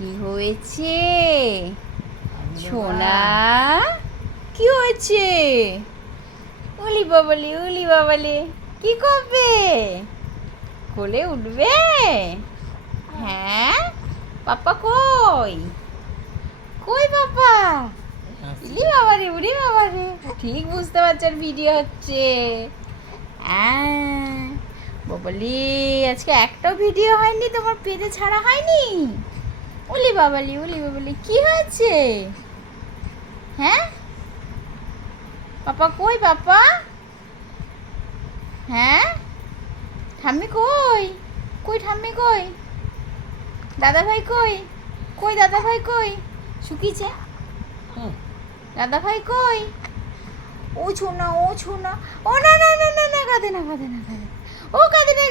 কি হয়েছে সোনা? কি হয়েছে? উলি বাবালে কি করবে? কোলে উঠবে? হ্যাঁ পাপা কই? কই পাপা? ইলি বাবারে উলি বাবারে, ঠিক বুঝতে পারছেন ভিডিও হচ্ছে। বাবালি আজকে একটাও ভিডিও হয়নি, তোমার পেজে ছাড়া হয়নি? উলি বাবালি কি হয়েছে? হ্যাঁ পাপা কই পাপা? হ্যাঁ ঠাম্মি কই? কই ঠাম্মি কই? দাদা ভাই কই? কই দাদা ভাই কই? শুকিয়েছে? দাদা ভাই কই? ও ছোনা ও না না না না না, কাঁদে না ও কাঁদে না